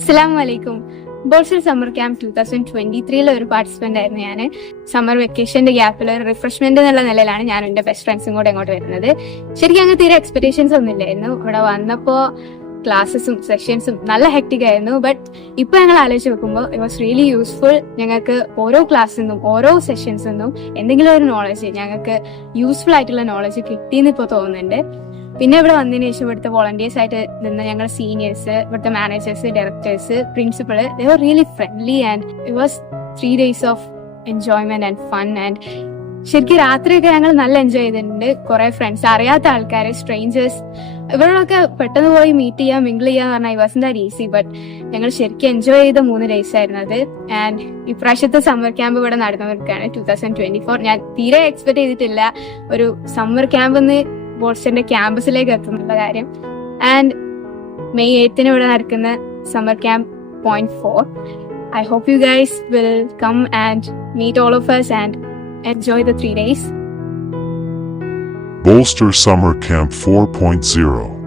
Assalamualaikum. Bolster Summer Camp 2023 ഒരു participant ആയിരുന്നു ഞാൻ. സമ്മർ വെക്കേഷന്റെ ഗ്യാപ്പിൽ ഒരു റിഫ്രഷ്മെന്റ് എന്നുള്ള നിലയിലാണ് ഞാൻ എന്റെ ബെസ്റ്റ് ഫ്രണ്ട്സും കൂടെ ഇങ്ങോട്ട് വരുന്നത്. ശരിക്കും അങ്ങനെ തീരെ എക്സ്പെക്ടേഷൻസ് ഒന്നും ഇല്ലായിരുന്നു. ഇവിടെ വന്നപ്പോ ക്ലാസ്സസും സെഷൻസും നല്ല ഹെക്ടിക് ആയിരുന്നു. ബട്ട് ഇപ്പൊ ഞങ്ങൾ ആലോചിച്ച് വെക്കുമ്പോൾ ഇറ്റ് വാസ് റിയലി യൂസ്ഫുൾ. ഞങ്ങൾക്ക് ഓരോ ക്ലാസ്സിൽ നിന്നും ഓരോ സെഷൻസിൽ നിന്നും എന്തെങ്കിലും ഒരു നോളജ്, ഞങ്ങൾക്ക് യൂസ്ഫുൾ ആയിട്ടുള്ള നോളജ് കിട്ടിയെന്ന് ഇപ്പോൾ തോന്നുന്നുണ്ട്. പിന്നെ ഇവിടെ വന്നതിന് ശേഷം ഇവിടുത്തെ വോളണ്ടിയേഴ്സ് ആയിട്ട് നിന്ന് ഞങ്ങൾ സീനിയേഴ്സ്, ഇവിടുത്തെ managers, directors, principal, they were really friendly and it was 3 days of enjoyment and fun. And ശരിക്കും രാത്രിയൊക്കെ ഞങ്ങൾ നല്ല എൻജോയ് ചെയ്തിട്ടുണ്ട്. കുറെ ഫ്രണ്ട്സ്, അറിയാത്ത ആൾക്കാർ, സ്ട്രേഞ്ചേഴ്സ്, ഇവരോടൊക്കെ പെട്ടെന്ന് പോയി മീറ്റ് ചെയ്യാം, മിങ്കിൾ ചെയ്യാന്ന് പറഞ്ഞാൽ it wasn't that easy. But ഞങ്ങൾ ശരിക്കും എൻജോയ് ചെയ്ത 3 days ആയിരുന്നു അത്. ആൻഡ് ഇപ്രാവശ്യത്തെ സമ്മർ ക്യാമ്പ് ഇവിടെ നടന്നവർക്കാണ് 2024. ഞാൻ തീരെ എക്സ്പെക്ട് ചെയ്തിട്ടില്ല ഒരു സമ്മർ ക്യാമ്പ് ബോൾസ്റ്ററിന്റെ ക്യാമ്പസിലേക്ക് എത്തുന്നുള്ള കാര്യം. ആൻഡ് May 8 ഇവിടെ നടക്കുന്ന summer camp .4. I hope you guys will come and meet all of us and enjoy the 3 days. Bolster Summer Camp 4.0